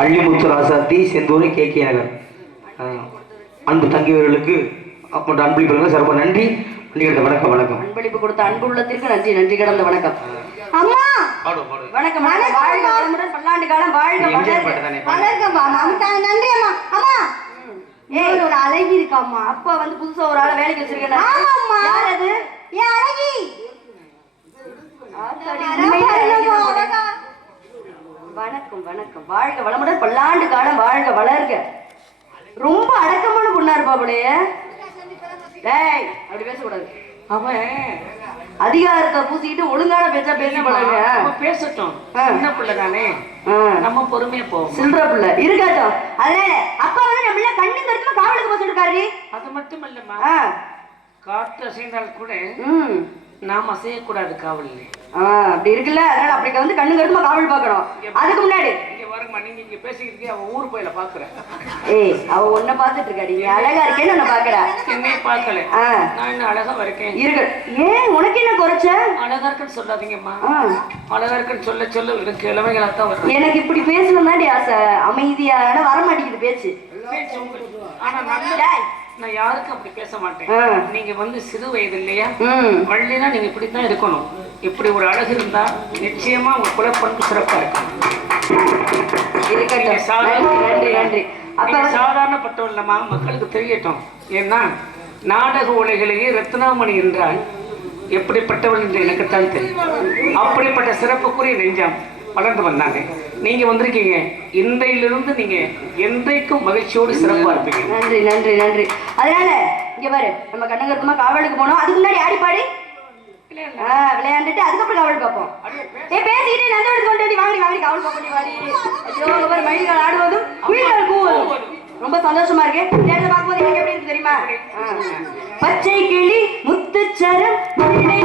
Allimuthu Rasathi செந்தூரை K K Nagar. அன்பு தங்கியவர்களுக்கு மற்றும் அன்பளிப்பவர்களுக்கு சிறப்பு நன்றி. நன்றி வணக்கம் வணக்கம். அன்பளிப்பு கொடுத்த அன்பு உள்ளத்திற்கு நன்றி நன்றி கடந்த வணக்கம். அம்மா! வணக்கம் வாழ்க வளமுடன் பல்லாண்டு காலம் வாழ்க எம்ஜிஆர் வளர்க. பாட்டு தானே வளர்கம்மா அம்மா நன்றி அம்மா அம்மா! ஏய். ஒரு அழகி இருக்காம்மா அப்பா வந்து புதுசா ஒரு ஆளை வேலைக்கு வச்சிருக்கேன் ஆமாம்மா. யார் அது ஏன் அழகி. வணக்கம். வணக்கம் வாழ்க வளமுடன் பல்லாண்டு காலம் வாழ்க வளர்க. ரொம்ப அடக்கமான பொண்ணா இருப்பாப்புலே டேய் அப்படி பேசக்கூடாது. அவன் அதிகாரத்தை பூசிக்கிட்டு ஒழுங்கான பேச்சா பேசி பழகுங்க அவன் பேசட்டும். சின்ன பிள்ளை தானே. நம்ம பொறுமையா போவோம். சில்ற பிள்ளை. இருக்கட்டும் அதனால அப்பா வந்து நம்மள கண்ணு கருத்துமா காவலுக்கு போக சொல்லிருக்காரு. அது மட்டும் இல்லம்மா காற்று அசைந்தால் கூட ம். நாம் அசையக்கூடாது காவலில். ஆ அப்படி இருக்குல்ல. அதனால அப்படி வந்து கண்ணு கருத்துமா காவல் பார்க்கணும். அதுக்கு முன்னாடி நீங்க இங்க பேசிக்கிட்டு அவன் ஊர் போயில பாக்குறேன். ஏய் அவ உன்னை பார்த்துட்டு இருக்காடி. நீ அழகா இருக்கேன்னு உன்னை பாக்குறா என்னைய பார்க்கல. ஆ. நான் என்ன அழகா இருக்கேன். இருக்கு. ஏன் உனக்கு என்ன குறைச்ச? அழகா இருக்குன்னு சொல்லாதீங்கம்மா. அழகா இருக்குன்னு சொல்ல சொல்ல எனக்கு இளமைகளா தான் வரும் எனக்கு இப்படி பேசணும்னாடி ஆசை. அமைதியான வர மாட்டேங்குது பேச்சு. ஆனா நல்ல. நான் யாருக்கும் அப்படி பேச மாட்டேன். நீங்க வந்து சிறு வயது இல்லையா? வள்ளினா நீங்க இப்படித்தான் இருக்கணும். இப்படி ஒரு அழகு இருந்தா நிச்சயமா உங்க குலப்பண்பு சிறப்பா இருக்கும். இருக்கட்டும். நன்றி நன்றி சாதாரணப்பட்டவன் இல்லம்மா மக்களுக்கு தெரியட்டும். ஏன்னா நாடக உலகிலேயே ரத்னாமணி என்றால் எப்படிப்பட்டவள் என்று எனக்குத்தான் தெரியும். அப்படிப்பட்ட சிறப்புக்குரிய நெஞ்சம் வளர்ந்து வந்தாங்க. நீங்க வந்திருக்கீங்க. இன்றையிலிருந்து நீங்க என்றைக்கும் மகிழ்ச்சியோடு சிறப்பா இருப்பீங்க. நன்றி நன்றி நன்றி. அதனால இங்க பாரு நம்ம கண்ணங்கருத்துமா காவலுக்கு போனோம். அதுக்கு முன்னாடி ஆடி பாடி விளையாண்டுட்டு அதுக்கப்புறம் காவல் பார்ப்போம். ஏ பேசிக்கிட்டே நந்தவனுக்கு கொண்டு வந்து வாங்கி வாங்கி காவல் பார்ப்போம் வாடி. ஐயோ இங்க பாரு மயில்கள் ஆடுவதும் குயில்கள் கூவதும் ரொம்ப சந்தோஷமா இருக்கு. நேரத்தை பார்க்கும்போது எனக்கு எப்படி இருக்கு தெரியுமா. பச்சை கிளி முத்துச்சரம் முல்லை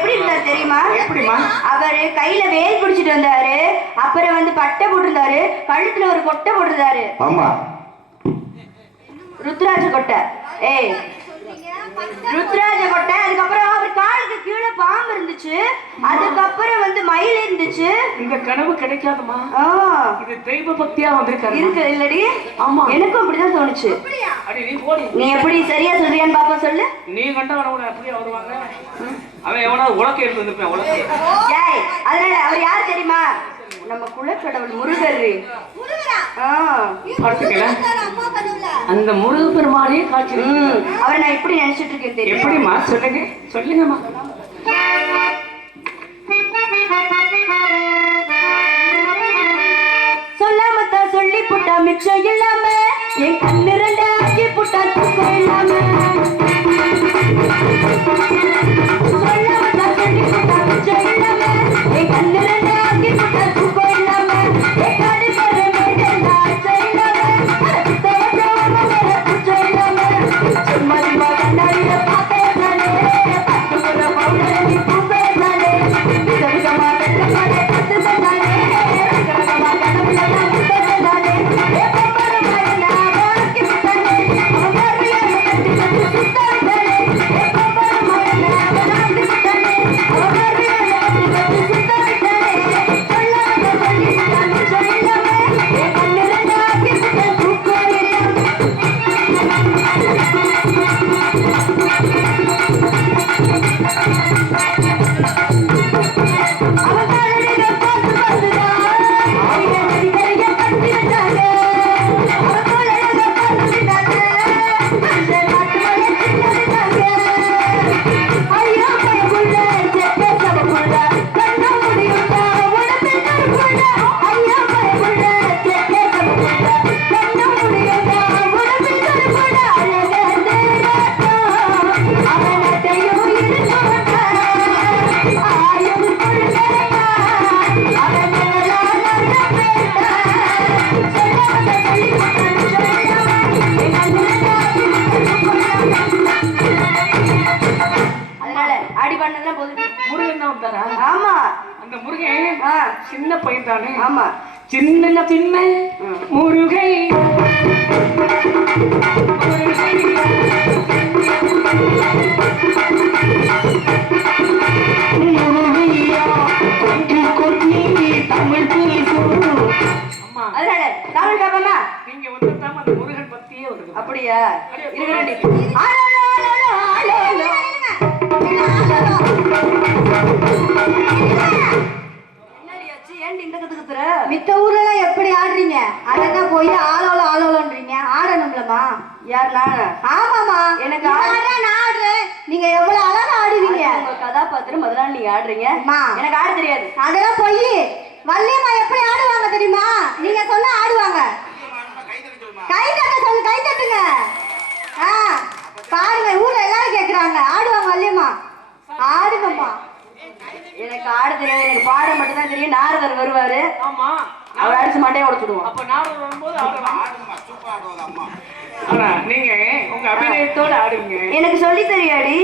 எப்படி இருந்தார் தெரியுமா? எப்படிம்மா? அவரு கையில வேல் பிடிச்சிட்டு வந்தாரு. அப்புறம் வந்து பட்டை போட்டிருந்தாரு. கழுத்துல ஒரு கொட்டை போட்டிருந்தாரு. ஆமா. ருத்ராஜ கொட்டை. ஏய். ருத்ராஜ கொட்டை. அதுக்கப்புறம் அவர் காலுக்கு கீழே பாம்பு இருந்துச்சு. அதுக்கப்புறம் வந்து மயில் இருந்துச்சு. இந்த கனவு கிடைக்காதுமா இது தெய்வ பக்தியா வந்திருக்காரு இருக்கு இல்லடி. ஆமா. எனக்கும் அப்படிதான் தோணுச்சு. நீ எப்படி சரியா சொல்றியான்னு பாப்பா சொல்லு. நீ கண்டவன அப்படியே வருவாங்க? அவன் எவனாவது உலக்க எடுத்து வந்திருப்பேன் உலக்க. ஏய் அதனால அவர் யார் தெரியுமா? நம்ம குலக்கடவுள் முருகர். அந்த முருக பெருமானே காட்சி ம், அவரை நான் எப்படி நினைச்சிட்டு இருக்கேன் தெரியுமா? எப்படிம்மா? சொல்லுங்க. சொல்லுங்கம்மா. சொல்லாமத்தான் சொல்லி புட்டா மிச்சம் இல்லாம என் கண்ணு ரெண்டு ஆக்கி புட்டா தூக்கம் இல்லாம. பண்ணதான் போதும் முருகன் தான் வந்தாரா? ஆமா. அந்த முருகன் சின்ன பையன் தானே? ஆமா. சின்ன சின்ன முருகை. அம்மா. அதனால மித்த ஊர்ல எப்படி ஆடுறீங்க? அழகா போய் ஆளோல ஆளோலன்றீங்க ஆடணும்லமா யார் நான் ஆமாமா எனக்கு நான் ஆட- ஆடுறேன், நீங்க எவ்வளவு அழகா ஆடுவீங்க. உங்க கதாபாத்திரம் முதல்ல நீங்க ஆடுறீங்க. எனக்கு ஆட தெரியாது. அதெல்லாம் போய். வள்ளியம்மா எப்படி ஆடுவாங்க தெரியுமா? நீங்க சொன்னா ஆடுவாங்க கை தட்ட சொல்லு கை தட்டுங்க ஆ பாருங்க ஊர்ல எல்லாரும் கேக்குறாங்க ஆடுவாங்க வள்ளியம்மா ஆடுங்கம்மா தெரியாது எனக்கு பாட மட்டும் தான் தெரியும். நாரதர் வருவாரு. ஆமா. அவர் அடிச்சு மண்டையை உடச்சுடுவோம் அப்ப நாடகம் வரும்போது ஆனா நீங்க உங்க அபிநயத்தோட ஆடுவீங்க. எனக்கு சொல்லி தெரியாடி.